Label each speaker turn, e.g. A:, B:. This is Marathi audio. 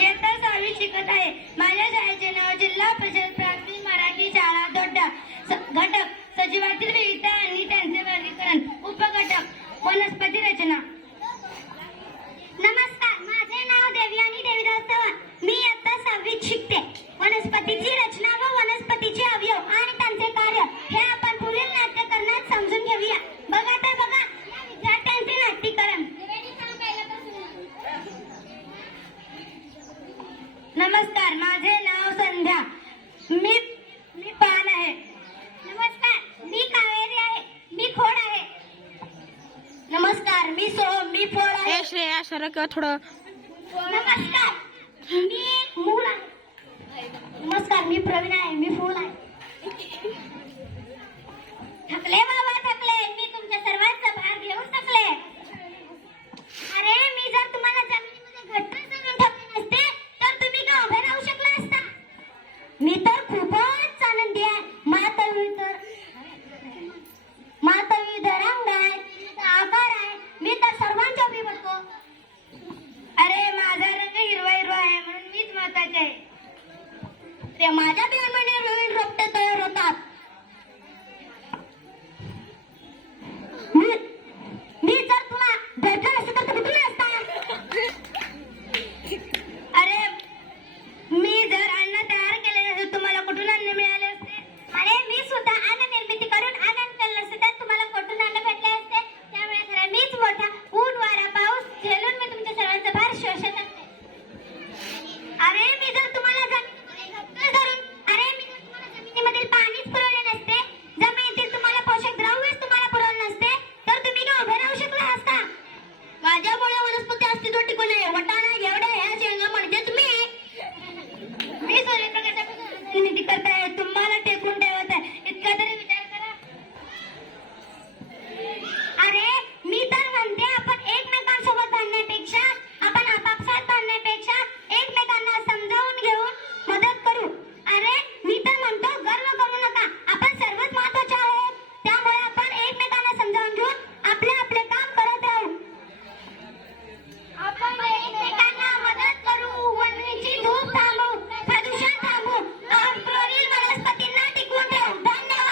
A: केंद्र सहावी शिकत आहे. माझ्या शाळेचे नाव जिल्हा परिषद नमस्कार माझे नाव संध्या. मी मी पान आहे. नमस्कार मी कावेरी आहे. मी खोड आहे. नमस्कार मी सोहम मी फोड आहे.
B: श्रेया शरक थोडं
A: नमस्कार मी मूळ आहे. नमस्कार मी प्रवीण आहे. मी नाही ते माझ्या